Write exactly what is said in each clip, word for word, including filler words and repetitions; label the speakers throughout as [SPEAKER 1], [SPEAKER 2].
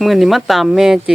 [SPEAKER 1] มื้อนี้มาตามแม่เจ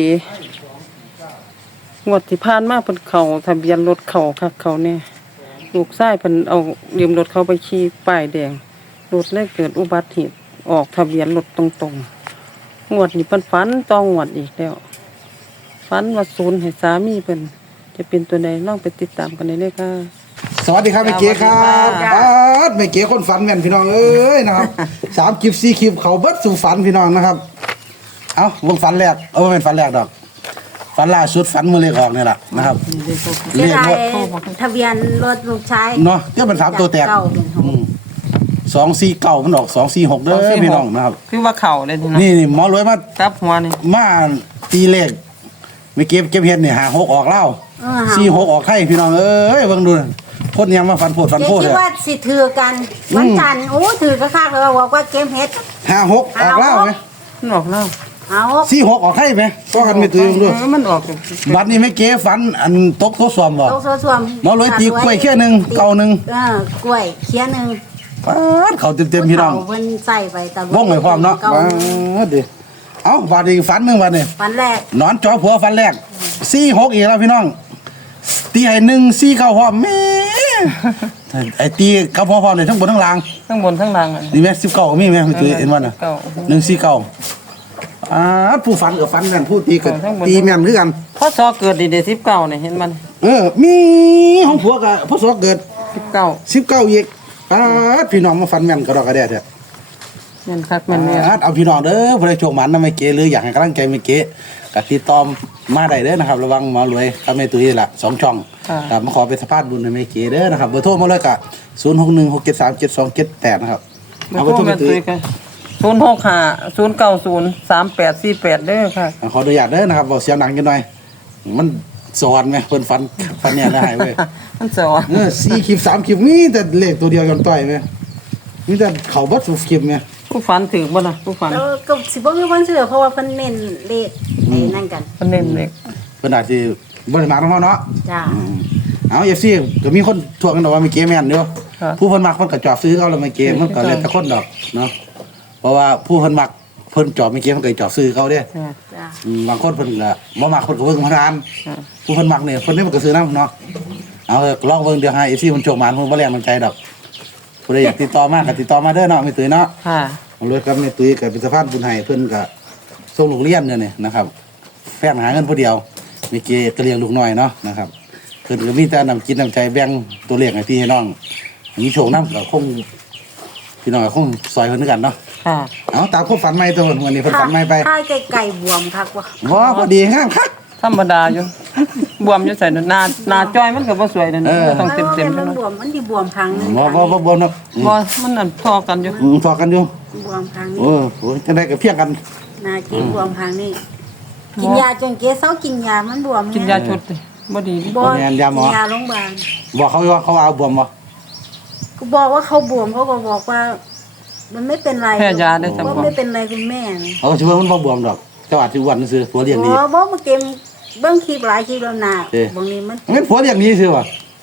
[SPEAKER 1] งวดที่ผ่านมาเพิ่นเข้าทะเบียนรถเข้าคักเข้าแน่ลูกชายเพิ่นเอายืมรถเขาไปขี่ป้ายแดงรถเลยเกิดอุบัติเหตุออกทะเบียนรถตรงๆงวดนี้เพิ่นฝันต้องงวดอีกแล้วฝันว่าศูนย์ให้สามีเพิ่นจะเป็นตัวใดลองไปติดตามกันได้เลยค่ะ
[SPEAKER 2] สวัสดีครับแม่เก๋ครับบ้านแม่เก๋คนฝันแม่นพี่น้องเอ้ยนะครับสามคลิปสี่คลิปเขาเบิดสู่ฝันพี่น้องนะครับเอ้าวงฝันแรกเอาเป็นฝันแรกดอกฝันล่าสุดฝันมือเล็กออกนี่แหละนะครับ
[SPEAKER 3] เลขรถทะเบียนรถลูกชาย
[SPEAKER 2] เนาะเที่ยวเป็นสามตัวแตกสองสี่เก้ามันออกสองสี่หกเด้อพี่น้องนะครับ
[SPEAKER 1] คือว่าเข่าเลยที
[SPEAKER 2] นี่นี่หมอรวยมา
[SPEAKER 1] จับหัวนี่
[SPEAKER 2] มาตีเลขไม่เก็บเก็บเฮ็ดนี่หาหกออกเล่าสี่หกออกไข่พี่น้องเอ้ยเบิ่งดูพ่นยังมาฟันโพดฟันโพดเลย
[SPEAKER 3] คิดว่าสิถือกันวันจันทร์โอ้ถือกระคักเลยบอกว่าเกมเฮ็ด
[SPEAKER 2] ห้าหกออกเล่าไหม
[SPEAKER 1] มันออกเล่า
[SPEAKER 3] เอา
[SPEAKER 2] สี่หกออกไข่ไหมก็กันไม่ตื่นด้วย
[SPEAKER 1] มันออก
[SPEAKER 2] บัดนี้ไม่เก๋ฟันอันตกทดสอบบ่
[SPEAKER 3] ตกทดสอบ
[SPEAKER 2] หมอรวยตีกล้วยแค่หนึ่งเก่าหนึ่ง
[SPEAKER 3] เออกล้วยเคี้ยหนึ่ง
[SPEAKER 2] ป๊าดเขาเต็มเต็มพี่น้อง
[SPEAKER 3] เพิ่นใส่ไปแต่
[SPEAKER 2] ว่องไว้ความเนาะป๊าดดิเอ้าบัดนี้ฟันหนึ่งบัดนี้
[SPEAKER 3] ฟันแรก
[SPEAKER 2] นอนจ่อผัวฟันแรกสี่หกอีกแล้วพี่น้องตีให้หนึ่งสี่เก้าพร้อมแม่ไอ้ตีกับพร้อมเลยทั้งบนทั้งล่าง
[SPEAKER 1] ทั้งบนทั้งล่าง
[SPEAKER 2] นี่แม่สิบเก้ามีแม่ไม่ตื่นเห็นว่าน่ะหนึ่งสี่เก้าอ่าผู้ฝันกับฝันกันผู้ตีกับตีแม่นคือกัน
[SPEAKER 1] พ่อซอเกิดดีเดสิบเก้าเนี่ยเห็นมัน
[SPEAKER 2] เออมีห้องผัวกับพ่อซอเกิด
[SPEAKER 1] สิบเก้า
[SPEAKER 2] สิบเก้าอีกอ่าพี่น้องมาฝันแม่นกระดอกกระเดียดเนี่ย
[SPEAKER 1] แม่นคักแม่นเนี่ย
[SPEAKER 2] เอาพี่น้องเด้อบ่ได้โชคมันนะไม่เก๋หรืออยากให้กำลังใจไม่เก๋ก็ติดต่อมาได้เด้อนะครับระวังหมอรวยกับแม่ตุ้ยล่ะสองช่องครับมาขอเป็นสภาพบุญให้แม่เก๋เด้อนะครับเบอร์โทรมาเลยก็ศูนย์หกหนึ่งหกเจ็ดสามเจ็ดสองเจ็ดแปดนะครับ
[SPEAKER 1] เอาไปโทรแม่ตุ้ยกันศูนย์หกห้าศูนย์เก้าศูนย์สามแปดสี่แปดเด้อค่ะ
[SPEAKER 2] ขออนุญาตเด้อนะครับบอกเสียงดังกันหน่อยมันสอนไหมเพิ่นฟันฟันเนี่ยได้เว้ย
[SPEAKER 1] มันสอน
[SPEAKER 2] เออสี่คลิปสามคลิปมีแต่เลขตัวเดียวกันต่อยไหมมีแต่เขาบัดสุคลิปไหม
[SPEAKER 1] ผู้ฝันถือบ่ล่ะผู้ฝัน
[SPEAKER 3] แล้วก็สิบ่มีวันเชื่อเพราะว่าเพิ่นเน้นเลขไอ้นั่นกัน
[SPEAKER 1] เพิ่นเน้นเลข
[SPEAKER 2] เพิ่นอาจสิบ่ได้มาของเฮาเนาะ
[SPEAKER 3] จ้า
[SPEAKER 2] เอา เอฟ ซี ก็มีคนทวงกันดอกว่ามีเกมแม่นอยู่ผู้เพิ่นมักเพิ่นก็จอดซื้อเขาแล้วมีเกมมันก็แล้วแต่คนดอกเนาะเพราะว่าผู้เพิ่นมักเพิ่นจอดมีเกมเพิ่นก็จอดซื้อเขาเด้จ้าบางคนเพิ่นก็บ่มักเพิ่นก็เบิ่งมานานผู้เพิ่นมักเนี่ยเพิ่นนี่มันก็ซื้อนำเนาะเอาลองเบิ่งเดี๋ยวให้ เอฟ ซี มันโชคหมานเพิ่นบ่แรงมันใจดอกผู้ใดอยากติดต่อมาก็ติดต่อมาเด้อเนาะแม่ตุ้ยเนาะ
[SPEAKER 1] ค่ะ
[SPEAKER 2] รถกับแม่ตุ้ยก็เป็นสะพานบุญให้เพิ่นก็ส่งลูกเรียนเนี่ยนี่นะครับแฟนหาเงินผู้เดียวมีเกก็เลี้ยงลูกน้อยเนาะนะครับเพิ่นก็มีแต่นำกินนำใจแบ่งตัวเลขให้พี่ให้น้องมีโชคนำก็คงพี่น้องก็คงซอยเพิ่นคือกันเนาะ
[SPEAKER 1] ค่ะ
[SPEAKER 2] เอาตามความฝันใหม่ตัววันนี้เพิ่นฝันใหม่ไป
[SPEAKER 3] ถ้าไก่บวมคักว่ะ
[SPEAKER 2] บ่พอดีงามคัก
[SPEAKER 1] ธรรมดาอยู่บวมอยู่ใส่หน้าหน้าจ้อยมันก็บ่สวยนั่นต้องเต็มๆ
[SPEAKER 3] มันบวมมันสิบวมครั้งนึง
[SPEAKER 2] บ่บ่บ่บ่เนาะ
[SPEAKER 1] บ่มันนั่นพอกันอยู่
[SPEAKER 2] พอกันอยู่
[SPEAKER 3] บวมครั้ง
[SPEAKER 2] โอ้โหจังได๋ก็เพียงกัน
[SPEAKER 3] หน้าเกบวมครั้งนี้กินยาจนเกเซากินยามันบวม
[SPEAKER 1] กินยาชุดบ่ดี
[SPEAKER 3] บ่แม่นยาหมอยาโรงพยาบาล
[SPEAKER 2] บอกเขาว่าเขาเอาบวมบ่
[SPEAKER 3] ก็บอกว่าเขาบวมเขาก็บอกว่ามันไม่เป็นไร
[SPEAKER 1] แพ้ยาได้
[SPEAKER 3] สำบ่ไม่เป็นไรคุณแม่
[SPEAKER 2] เออชื่อว่ามันบ่บวมดอกเจ้าอาจสิอ้วนซื่อผัวเลี้ยงดี
[SPEAKER 3] บ่บ่มาเกมเบิ่งคลิปหลายคลิปแล้วน่ะบางนี้มัน
[SPEAKER 2] งั้นผัวเลี้ยงดีซื่อว่ะ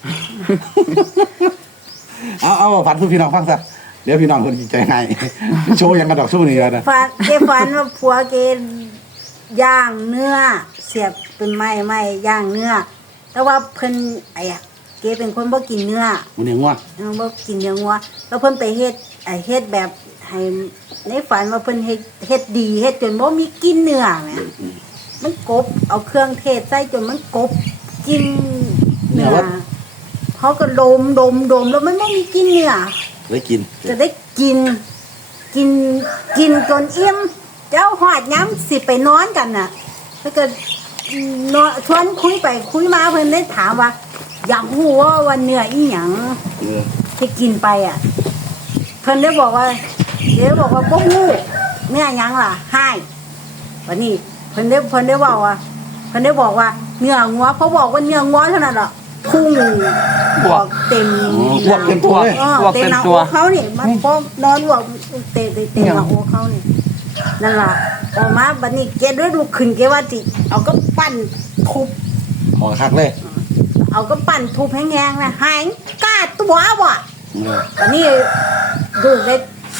[SPEAKER 2] เอาเอาฝันสู่พี่น้องฟังซะเดี๋ยวพี่น้องเพิ่นสิใจง่ายโชว์หยังกระดอกสู้นี่แล้วนะ
[SPEAKER 3] ฝันเกฝันว่าผัวเกย่างเนื้อเสียบเป็นไม้ไม้ย่างเนื้อแต่ว่าเพิ่นไอ้อะเกเป็นคนบ่กินเนื้อ
[SPEAKER 2] บ่เนื้องัว
[SPEAKER 3] เออบ่กินเนื้องัวแล้วเพิ่นไปเฮ็ดไอ้เฮ็ดแบบให้ในฝันว่าเพิ่นเฮ็ดเฮ็ดดีเฮ็ดจนบ่มีกินเนื้อแหมมันกบเอาเครื่องเทศใส่จนมันกบกินเนื้อเขาก็ดมดมดมแล้วมันไม่มีกินเนื้อ
[SPEAKER 2] ได้กิน
[SPEAKER 3] จะได้กินกินกินจนอิ่มเจ้าหอดย้ำสิไปนอนกันน่ะถ้าเกิดนอนชวนคุยไปคุยมาเพิ่นได้ถามว่าอยากรู้ว่าวันเนื้ออีหยังที่กินไปอ่ะเพิ่นได้บอกว่าเดี๋ยวบอกว่าบ่ฮู้เนื้อหยังล่ะให้วันนี้เพิ่นได้เพิ่นได้บอกว่าเพิ่นได้บอกว่าเนื้องัวเขาบอกว่าเนื้องัวเท่านั้นล่ะพุ่งบวกเต็ม
[SPEAKER 2] บวกเต็มตัวเลย
[SPEAKER 3] บวกเต็มตัวเขานี่มันพอนอนบวกเต็มเต็มหน้าอกเขานี่นั่นล่ะออกมาบัดนี้เกดด้วยลูกขึ้นเกว่าจิเอาก็ปั้นทุบ
[SPEAKER 2] หอคักเลย
[SPEAKER 3] เอาก็ปั้นทุบแห้งๆนะหายกล้าตัวบ่อันนี้ดูเลย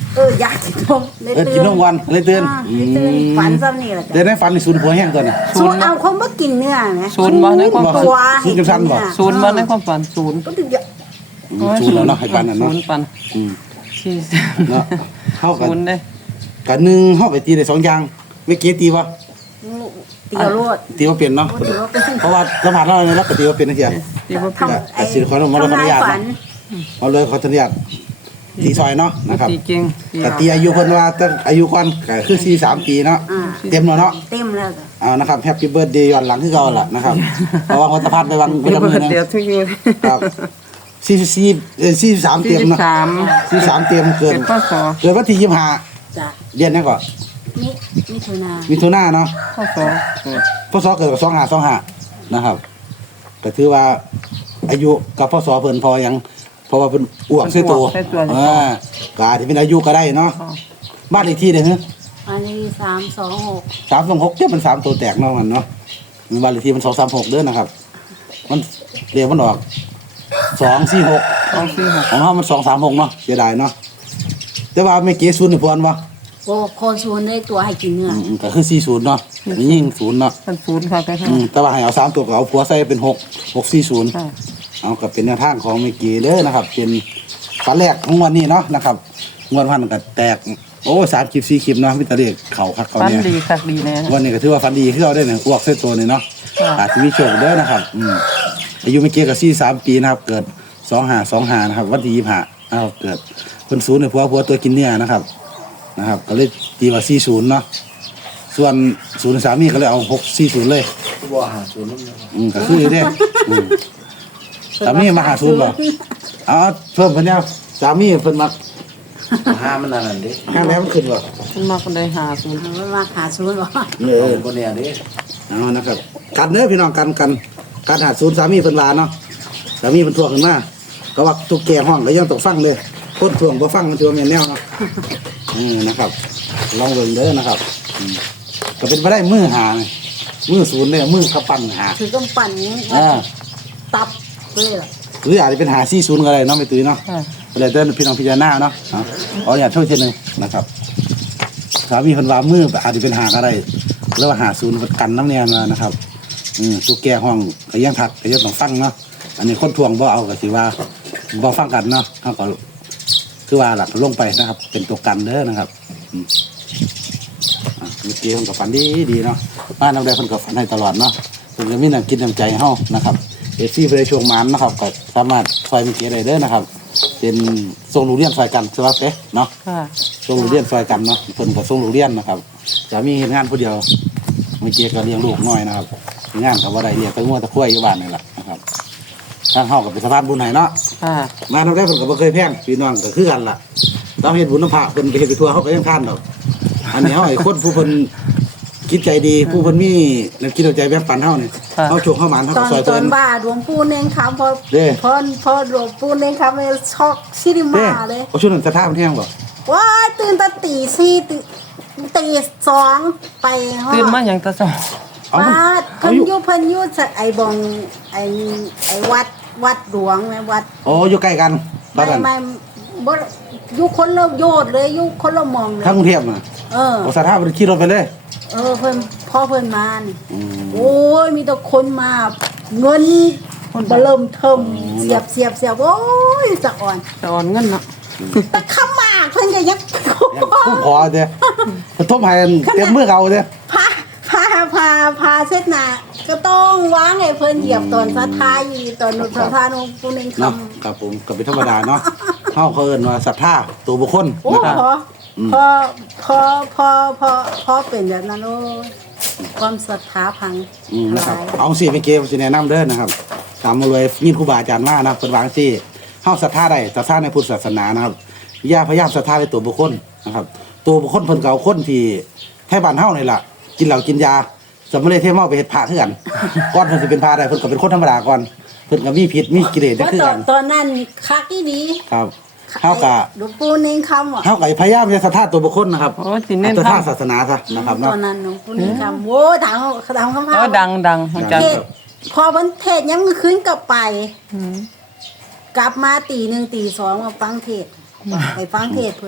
[SPEAKER 3] เอออยากกินนมเลย
[SPEAKER 2] เออ
[SPEAKER 3] ตื่น
[SPEAKER 2] กินนมวันเลยตื่น
[SPEAKER 3] อ่าเลยตื่นฝันซ้ำนี่แหละ
[SPEAKER 2] เดี๋ยว
[SPEAKER 3] จ้ะ
[SPEAKER 2] ได้ฝันในศูนย์ผัวแห้งตัวน่ะ
[SPEAKER 3] สูนเอาคนมากินเนื้อไหม
[SPEAKER 1] ศูนย์บ่ในความฝัน
[SPEAKER 3] ตัว
[SPEAKER 2] ศูนย์กับชั้นบ่
[SPEAKER 1] ศูนย์มาในความฝันศูนย์
[SPEAKER 3] ก็ถึงเยอะ
[SPEAKER 2] อืมศูนย์แล้วเนาะให้ปันน่ะ
[SPEAKER 1] ศู
[SPEAKER 2] เนาะ
[SPEAKER 1] นย์ปัน
[SPEAKER 2] อืม
[SPEAKER 1] สี่
[SPEAKER 2] เนาะเฮากั
[SPEAKER 1] ศูนย์เด้
[SPEAKER 2] กันหนึ่งเฮาไปตีได้สองอย่างไม่เกตีบ่
[SPEAKER 3] เตี๋ยวโรด
[SPEAKER 2] ตีบ่เป็นเนาะ
[SPEAKER 3] โอ้ถือว่าเป็น
[SPEAKER 2] เพราะว่าสัมผัสเราเนี่ยเราก็ตีบ่เป็นจังซี่
[SPEAKER 1] ที่ว่า
[SPEAKER 3] ท
[SPEAKER 1] เป็น
[SPEAKER 3] ำไอ้
[SPEAKER 2] แต่สิขออนุญาต
[SPEAKER 3] ทำนายฝัน
[SPEAKER 2] เอาเลยขออนุญาตตีซอยเนาะนะครับ
[SPEAKER 1] ตีเก่งตี
[SPEAKER 2] แต่ตีอายุเพิ่นว่าตั้งอายุก่อนก็คือสี่สิบสามปีเนาะ
[SPEAKER 3] อ่า
[SPEAKER 2] เต็มแล้วเนาะ
[SPEAKER 3] เต็มแล้วจ้ะ
[SPEAKER 2] เอานะครับแฮปปี้เบิร์ดเดย์ย้อนหลังคือเก่าล่ะนะครับ เพราะว่าวัตพัฒน์ไปวังไป
[SPEAKER 1] เดี๋ยว
[SPEAKER 2] ละมือนึง
[SPEAKER 1] เดี๋ยวทุกอยู่
[SPEAKER 2] ครับสี่สิบสี่เอ่อสี่สิบสาม
[SPEAKER 1] สี่
[SPEAKER 2] เต็ม
[SPEAKER 1] สิบ
[SPEAKER 2] เนาะ
[SPEAKER 1] สาม
[SPEAKER 2] สี่สิบสามเต็มเกิ
[SPEAKER 1] เป็น นพ่อสอ
[SPEAKER 2] เกิดวันที่ยี่สิบห้า
[SPEAKER 3] จ้ะ
[SPEAKER 2] เดือนนี้ก่อน
[SPEAKER 3] มิมิถุนา
[SPEAKER 2] มิถุนายนเนาะ
[SPEAKER 1] พ่อสอเกิด
[SPEAKER 2] พศเกิดกับสองห้าสองห้านะครับก็ถือว่าอายุกับพศเพิ่นพอยังเพราะว่าเพิ่นอ้วกใส่ตัว
[SPEAKER 1] ใส่ตัว
[SPEAKER 2] อ่าก็อาจจะเป็นอายุก็ได้เนาะบ้านเลขที่เด้อฮะ
[SPEAKER 3] อันนี้สามสองหก
[SPEAKER 2] สามสองหกเจ้ามันสามตัวแตกเนาะมันเนาะบ้านเลขที่มันสองสามหกเด้อนะครับ มันเรียกมันออกสองสี่หก
[SPEAKER 1] สองสี่หก
[SPEAKER 2] ของเขามันสองสามหกเนาะเสียดายเนาะแต่ว่าไม่เกี่ศูนย์นี่พวนวะ
[SPEAKER 3] โอ้โคซูนได้ตัวให้กินเนื้อ
[SPEAKER 2] อืมก็คือสี่ศูนย์เนาะยิ่งศูนย์เนาะ
[SPEAKER 1] เป็นศูนย์ค่ะก็ค่ะ
[SPEAKER 2] อืมแต่ว่าให้เอาสามตัวก็เอาผัวใส่เป็นหกหกสี่ศูนย์
[SPEAKER 1] ค่ะ
[SPEAKER 2] เอากับเป็นแนวทางของเมกีเด้อนะครับ เป็นฝันแรกของวันนี้เนาะนะครับงวดวันก็แตกโอ้สามคลิปสี่คลิปเนาะมิตรเรียกเข่าคักเขา
[SPEAKER 1] ฟัน
[SPEAKER 2] เนี่ย
[SPEAKER 1] ดีคักดีแน่
[SPEAKER 2] วันนี้ก็ถือว่าฝันดีขึ้นเอาได้เนี่ยอ้วกเส้นตัวนี่เนาะ
[SPEAKER 1] ค่ะ
[SPEAKER 2] อาจจะมีโชคเด้อนะครับอืมอายุเมกีก็สี่สามปีนะครับ เกิดสองห้าสองห้านะครับวันที่ยี่สิบห้าเอาเกิดคนศูนย์เนี่ยผัวผัวตัวกินเนี่ยนะครับนะครับ ก็เลยตีว่าสี่ศูนย์เนาะส่วนศูนย์สามีก็เลยเอาหกสี่ศูนย์เลย
[SPEAKER 4] ว่าหาศูนย์นั่น
[SPEAKER 2] อืมก็คือเด้อืม สามีมาหาศูนย์บ่เอาเพิ่มเพิ่นแล้วสามีเพิ่นมัก
[SPEAKER 4] ห้ามันนั่นนั่นดิ
[SPEAKER 2] ข้างแล้วมันขึ้นบ่
[SPEAKER 1] ขึ้นมาก็ได้หาศูนย์
[SPEAKER 3] มันมาหาซูนหรอ
[SPEAKER 2] เอ
[SPEAKER 4] เอ
[SPEAKER 2] อ
[SPEAKER 4] อคนเนี้ยดิ
[SPEAKER 2] เอานะครับกันเด้อพี่น้องกันกันการหาศูนย์สามีเพิ่นว่าเนาะสามีเพิ่นทวงขึ้นมาก็ว่าตุ๊กแกห้องก็ยังต้องฟังเด้อคนทวงบ่ฟังมันสิว่าแม่นแนวเนาะอืมนะครับ ลองเบิ่งเด้อนะครับอืมก็เป็นไปได้มือหามือศูนย์เนี่ยมือกระปั้นหา
[SPEAKER 3] คือกำปั่นนี้
[SPEAKER 2] อ่า
[SPEAKER 3] ตับเลยเหรอ
[SPEAKER 2] หรืออาจจะเป็นหาสี่ศูนย์ก็ได้เนาะไม่ตื้อเนาะ
[SPEAKER 1] ค่ะ
[SPEAKER 2] อะไรเต้นพี่น้องพิจารณาเนาะเอาเอาอย่างเท่าเช่นนึงนะครับสามีคนว่ามืออาจจะเป็นหาอะไรแล้วว่าหาศูนย์กันน้ำเนี่ยมานะครับอืมตัวแก่ห้องก็ยังถักก็ยังต้องฟังเนาะอันนี้คนทวงบ่เอาก็สิว่าบ่ฟังกันเนาะเขาก็คือว่าหลักลงไปนะครับ เป็นตัวกันเด้อนะครับอืมอ่ะเมื่อกี้คนก็ฝันดีดีเนาะบ้านน้ำแดงคนก็ฝันให้ตลอดเนาะเพิ่นก็มีน้ำกินน้ำใจให้เฮานะครับเอฟซีเพื่อช่วงมันนะครับก็สามารถซอยเมื่อกี้ได้เด้อนะครับ เป็นทรงลูกเรียนซอยกันใช่ไหมเอ๊ะเนาะ
[SPEAKER 1] ค่ะ
[SPEAKER 2] ทรงลูกเรียนซอยกันเนาะเพิ่นกับทรงลูกเรียนนะครับสามีเฮ็ดงานผู้เดียวเมื่อกี้ก็เลี้ยงลูกน้อยนะครับเฮ็ดงานกับว่าได้เลี้ยงตะงัวตะคุ้ยอยู่บ้านนี่แหละนะครับทางเฮากับเป็นสะพานบุญให้เนาะ
[SPEAKER 1] ค่ะ
[SPEAKER 2] มาทำได้เพิ่นก็บ่เคยแพงพี่น้องก็คือกันล่ะต้องเฮ็ดบุญน้ำพระเพิ่นไปเฮ็ดไปทั่วเฮาก็ยังทานดอกอันนี้เฮาให้คนผู้เพิ่นคิดใจดีผู้เพิ่นมีน้ำคิดน้ำใจแบ่งปันเฮานี่เฮาโชคเฮาหมานเฮา
[SPEAKER 3] ต
[SPEAKER 2] ก็
[SPEAKER 3] อน
[SPEAKER 2] ซอย
[SPEAKER 3] ต
[SPEAKER 2] เพิ่
[SPEAKER 3] อน
[SPEAKER 2] น
[SPEAKER 3] บ่าหลวงปู่เน้นคำพอ
[SPEAKER 2] เด้
[SPEAKER 3] พอพอหลวงปู่เน้นคำเลยช็อกชิริ
[SPEAKER 2] เด้
[SPEAKER 3] มาเลย
[SPEAKER 2] เอาช่วงนั้นสะท่ามันแห้งบ่
[SPEAKER 3] ว้ายตื่นแตาตีสี่ตีตีสองไปฮอด
[SPEAKER 1] ตื่นมาอย่างตะสอง
[SPEAKER 2] เอา
[SPEAKER 3] วั
[SPEAKER 2] มัน
[SPEAKER 3] ด
[SPEAKER 2] เอา
[SPEAKER 3] เพิ่น
[SPEAKER 2] อยู่
[SPEAKER 3] อยู่เพิ่นอยู่สะไอ้บองไอ้ไอ้วัดวัดหลวงแม่วัด
[SPEAKER 2] โอ้อยู่ใกล้กันบ้า
[SPEAKER 3] ไม่
[SPEAKER 2] นนั้น
[SPEAKER 3] ไม่บ่อยู่คนละโยชน์เลยอยู่คนละหมองเลย
[SPEAKER 2] ทางกรุงเทพน่ะ
[SPEAKER 3] เออ
[SPEAKER 2] เอาสะท่าเพิ่นขี่รถไปเลย
[SPEAKER 3] เออเพิ่นพ่อเพิ่นมานี่
[SPEAKER 2] อืม
[SPEAKER 3] โอ้ยมีแต่คนมาเงินบเริ่มเทิมเสียบเสียบเสียบโอ้ยสะอ่อน
[SPEAKER 1] จะอ่อนเงินเนาะ
[SPEAKER 3] แต่ขมากเพิ่นก็ยัง
[SPEAKER 2] ยังผู้พอเด้กระทบให้เต็มมือเขาเด้
[SPEAKER 3] พาพาพาพาเช็ดหน้าก็ต้องวางให้เพิ่นเหยียบตอนสะทายอีตอนนุสะทานองค์ปู่หนึงค
[SPEAKER 2] เนาะครับผมก็เป็นธรรมดาเนาะเฮาเขาเอิ้นว่าศรัทธาตัวบุคคล
[SPEAKER 3] ำโอ้
[SPEAKER 2] นะครับ
[SPEAKER 3] พอพอพอพอพอพอเป็นแบบนั้นโอ้ยความศรัทธาพัง
[SPEAKER 2] อืม
[SPEAKER 3] ท
[SPEAKER 2] นะครับ
[SPEAKER 3] ลาย
[SPEAKER 2] เอาสิไปเก็บสิแนะนำเด้อนะครับตามมาเลยยินครูบาอาจารย์มานะเพิ่นวาจังซี่เฮาศรัทธาได้ศรัทธาในพุทธศาสนานะครับอย่าพยายามศรัทธาในตัวบุคคลนะครับ ตัวบุคคลเพิ่นก็เอาคนที่ให้บ้านเฮานี่ล่ะกินเหล้ากินยาสำเร็จเทเมาไปเฮ็ดพระคือกันก่อนเพิ่นสิเป็นพระได้เพิ่นก็เป็นคนธรรมดาก่อนเพิ่นก็มีผิดมีกิเลสได้
[SPEAKER 3] ว่า
[SPEAKER 2] คือ
[SPEAKER 3] ตอ
[SPEAKER 2] กัน น
[SPEAKER 3] ตอนนั้นคักอีดี
[SPEAKER 2] ครับเฮาก็
[SPEAKER 3] หลวงปู่เน้นคำอ่ะ
[SPEAKER 2] เฮาก็พยายามจะศรัทธาตัวบุคคลนะครับ
[SPEAKER 1] โอ้สิเน้น
[SPEAKER 2] ศรัทธา
[SPEAKER 1] ทำ
[SPEAKER 2] ศาสนาซะนะครับ
[SPEAKER 3] ต
[SPEAKER 2] เนาะ
[SPEAKER 3] อนนั้นหลวงปู่เน้นคำโว้ถามถามคำพา
[SPEAKER 1] เออดังดังอาจาร
[SPEAKER 3] เท
[SPEAKER 1] ย์
[SPEAKER 3] ศพอวันเทศยังคืนกลับไป
[SPEAKER 1] อืม
[SPEAKER 3] กลับมาตีหนึ่งตีสองมาฟังเทศไปฟังเทศเพิ่น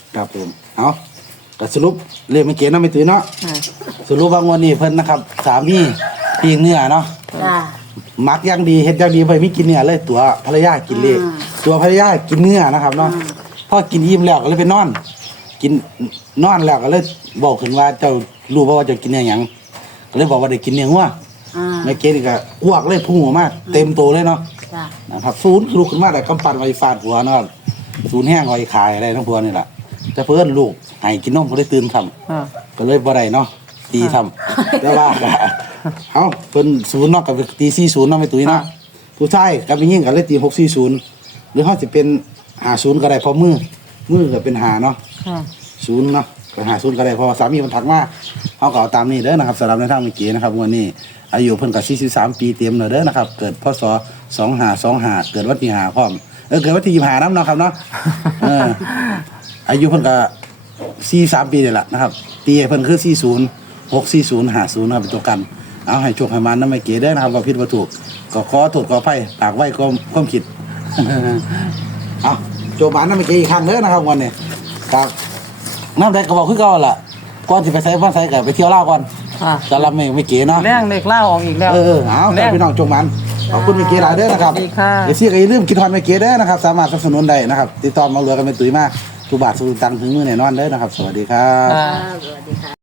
[SPEAKER 2] ครับผมเอาก็สรุปเรียกไม่เก๋เนาะไม่ตื่นเนาะ
[SPEAKER 1] ค่ะ
[SPEAKER 2] สรุปว่างวันนี้เพิ่นนะครับสามีปีงเนื้อเนาะ
[SPEAKER 3] จ้า
[SPEAKER 2] มักอย่างดีเฮ็ดอย่างดีเพิ่นมีกินเนื้อเลยตัวภรรยากินเลข
[SPEAKER 3] อืม
[SPEAKER 2] ตัวภรรยากินเนื้อนะครับเนาะพอกินอิ่มแล้วก็เลยไปนอน กินนอนแล้วก็เลยบอกขึ้นว่าเจ้ารู้บ่ว่าเจ้ากินเนื้อหยังก็เลยบอกว่าได้กินเนื้องัว
[SPEAKER 3] อ่า
[SPEAKER 2] แม่เก๋นี่ก็อ้วกเลยพุ่งออกมาเต็มโตเลยเนาะ
[SPEAKER 3] จ้า
[SPEAKER 2] นะครับศูนย์ลุกขึ้นมาได้กำปั้นไว้ฟาดหัวเนาะศูนย์แห้งไว้ขายอะไรทั้งพวกนี่ล่ะแต่เพิ่นลูกให้กินนมก็ได้ตื่นทำ
[SPEAKER 1] ค่ะ
[SPEAKER 2] ก็เลยบ่ได้เนาะตีทำแต่ว่าก็เอาเพิ่นศูนย์เนาะก็ตีสี่ศูนย์เนาะไม่ตุ้ยเนาะผู้ชายก็ไปยิงกันเลยตีหกสี่ศูนย์หรือเฮาสิเป็นห้าศูนย์ก็ได้เพราะมือมือก็เป็นห้าเนาะ
[SPEAKER 1] ค่ะ
[SPEAKER 2] ศูนย์เนาะก็ห้าศูนย์ก็ได้เพราะว่าสามีมันทักมาเฮาก็เอาตามนี้เด้อนะครับสำหรับในทางเมื่อกี้นะครับวันนี้อายุเพิ่นก็สี่สิบสามปีเต็มแล้วเด้อนะครับเกิดพศสองห้าสองห้าเกิดวันที่ห้าพร้อมเออเกิดวันที่ยี่สิบห้านำเนาะครับเนาะเอออายุเพิ่นก็สี่สิบสามปีนี่แหละนะครับตีให้เพิ่นคือสี่สิบ หกสี่ศูนย์ห้าศูนย์นะครับเป็นตัวกัน เอาให้โชคให้มันนำไม่เก๋ได้อนะครับว่าผิดว่าถูกก็ขอโทษขออภัยปากไว้ความความคิด เอาโจมานนำไม่เก๋อีกครั้งเด้อนะครับวันนี้ครับน้ำได้ก็บอกคือเก่าล่ะก่อนสิไปไสบ้านไสก็ไปเที่ยวลาวก่อน
[SPEAKER 1] ค่ะ
[SPEAKER 2] สำหรับไม่ไม่เก๋เนาะ
[SPEAKER 1] แรงเด็กเล่าออกอีกแล้ว
[SPEAKER 2] เออๆเอาแต่พี่น้องโจมานขอบคุณไม่เก๋หลายเด้อนะครับ
[SPEAKER 1] สวัสดีค่ะ
[SPEAKER 2] เดี๋ยวซี่ก็อย่าลืมคิดฮอดไม่เก๋เด้อนะครับสามารถสนับสนุนได้นะครับติดต่อมาเหลือกันเป็นตุ้ยมากทุกบาททุกตังค์ถึงมือแน่นอนเด้อนะครับ สวัสดีครับ
[SPEAKER 1] ค่ะ
[SPEAKER 3] สวัสดีค่ะ